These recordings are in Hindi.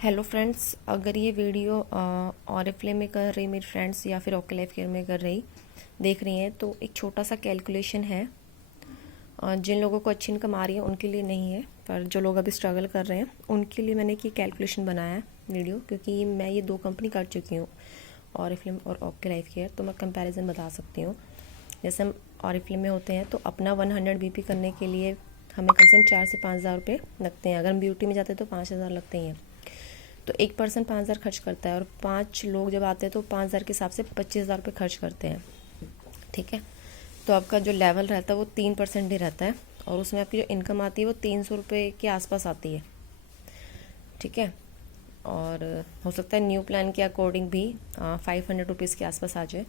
हेलो फ्रेंड्स, अगर ये वीडियो ऑरिफ्लेम में कर रही मेरी फ्रेंड्स या फिर ओके लाइफ केयर में कर रही देख रही हैं तो एक छोटा सा कैलकुलेशन है। जिन लोगों को अच्छी इनकम आ रही है उनके लिए नहीं है, पर जो लोग अभी स्ट्रगल कर रहे हैं उनके लिए मैंने ये कैलकुलेशन बनाया है वीडियो, क्योंकि मैं ये 2 कंपनी कर चुकी हूँ, ऑरिफ्लेम और ओके लाइफ केयर। तो मैं कंपैरिजन बता सकती हूँ। जैसे हम ऑरिफ्लेम में होते हैं तो अपना 100 BP करने के लिए हमें कम से कम 4 से 5 हज़ार रुपये लगते हैं। अगर हम ब्यूटी में जाते हैं तो 5 हज़ार लगते ही हैं। तो एक पर्सन 5 हज़ार खर्च करता है और 5 लोग जब आते हैं तो 5 हज़ार के हिसाब से 25 हज़ार रुपये खर्च करते हैं। ठीक है, तो आपका जो लेवल रहता है वो 3% ही रहता है और उसमें आपकी जो इनकम आती है वो 300 रुपये के आसपास आती है। ठीक है, और हो सकता है न्यू प्लान के अकॉर्डिंग भी 500 रुपीज़ के आसपास आ जाए।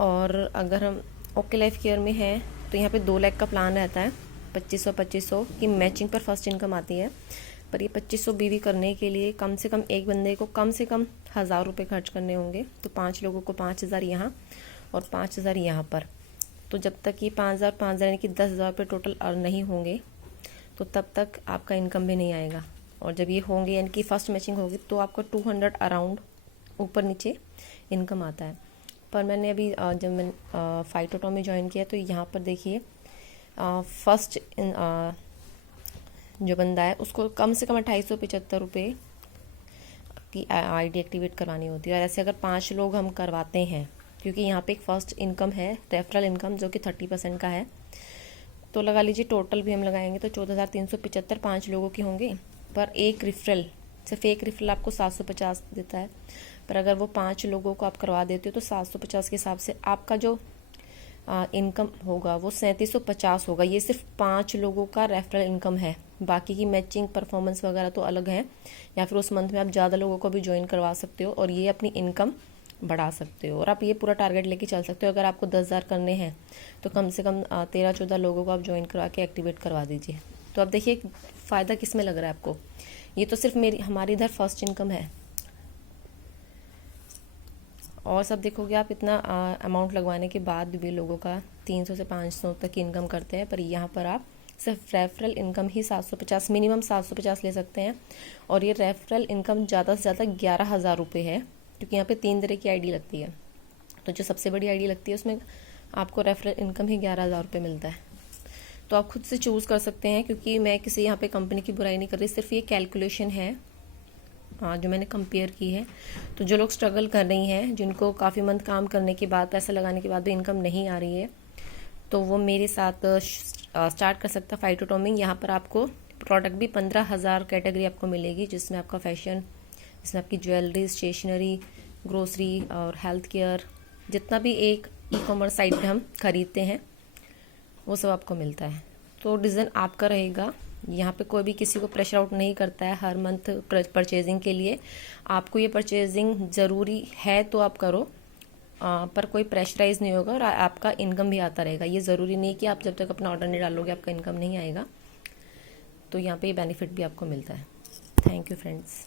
और अगर हम ओके लाइफ केयर में हैं तो यहाँ पे 2 लाख का प्लान रहता है। 2500 की मैचिंग पर फर्स्ट इनकम आती है, पर ये 2500 बीवी करने के लिए कम से कम एक बंदे को कम से कम 1000 रुपये खर्च करने होंगे। तो 5 लोगों को 5 हज़ार यहाँ और 5 हज़ार यहाँ पर। तो जब तक ये 5 हज़ार यानी कि 10 हज़ार रुपये टोटल अर्न नहीं होंगे तो तब तक आपका इनकम भी नहीं आएगा। और जब ये होंगे यानी कि फर्स्ट मैचिंग होगी तो आपको 200 अराउंड ऊपर नीचे इनकम आता है। पर मैंने अभी जब मैंने फाइटोटॉम में ज्वाइन किया तो यहाँ पर देखिए फर्स्ट जो बंदा है उसको कम से कम 2875 रुपये की आईडी एक्टिवेट करवानी होती है। और ऐसे अगर 5 लोग हम करवाते हैं, क्योंकि यहाँ पे एक फ़र्स्ट इनकम है रेफरल इनकम जो कि 30% का है, तो लगा लीजिए टोटल भी हम लगाएंगे तो 14,375 5 लोगों की होंगे। पर एक रिफरल, सिर्फ एक रिफरल आपको 750 देता है। पर अगर वो 5 लोगों को आप करवा देते हो तो 750 के हिसाब से आपका जो इनकम होगा वो 3750 होगा। ये सिर्फ 5 लोगों का रेफरल इनकम है। बाकी की मैचिंग परफॉर्मेंस वगैरह तो अलग है, या फिर उस मंथ में आप ज़्यादा लोगों को भी ज्वाइन करवा सकते हो और ये अपनी इनकम बढ़ा सकते हो। और आप ये पूरा टारगेट लेके चल सकते हो। अगर आपको 10 हज़ार करने हैं तो कम से कम 13-14 लोगों को आप ज्वाइन करवा के एक्टिवेट करवा दीजिए। तो अब देखिए फ़ायदा किस में लग रहा है आपको। ये तो सिर्फ हमारी इधर फर्स्ट इनकम है, और सब देखोगे आप इतना अमाउंट लगवाने के बाद भी लोगों का 300 से 500 तक की इनकम करते हैं। पर यहाँ पर आप सिर्फ रेफरल इनकम ही 750, मिनिमम 750 ले सकते हैं। और ये रेफरल इनकम ज़्यादा से ज़्यादा 11,000 रुपये है, क्योंकि यहाँ पे 3 तरह की आईडी लगती है। तो जो सबसे बड़ी आईडी लगती है उसमें आपको रेफरल इनकम ही 11,000 रुपये मिलता है। तो आप खुद से चूज़ कर सकते हैं, क्योंकि मैं किसी यहाँ पे कंपनी की बुराई नहीं कर रही, सिर्फ ये कैलकुलेशन है जो मैंने कंपेयर की है। तो जो लोग स्ट्रगल कर रही हैं, जिनको काफ़ी मंथ काम करने के बाद, पैसा लगाने के बाद भी इनकम नहीं आ रही है, तो वो मेरे साथ स्टार्ट कर सकता है फाइटोटॉमिंग। यहाँ पर आपको प्रोडक्ट भी 15,000 कैटेगरी आपको मिलेगी, जिसमें आपका फैशन, जिसमें आपकी ज्वेलरी, स्टेशनरी, ग्रोसरी और हेल्थ केयर, जितना भी एक ई-कॉमर्स साइट पे हम खरीदते हैं वो सब आपको मिलता है। तो डिसीजन आपका रहेगा। यहाँ पे कोई भी किसी को प्रेशर आउट नहीं करता है हर मंथ परचेजिंग के लिए। आपको ये परचेजिंग ज़रूरी है तो आप करो, पर कोई प्रेशराइज नहीं होगा और आपका इनकम भी आता रहेगा। ये ज़रूरी नहीं कि आप जब तक अपना ऑर्डर नहीं डालोगे आपका इनकम नहीं आएगा। तो यहाँ पे ये बेनिफिट भी आपको मिलता है। Thank you friends.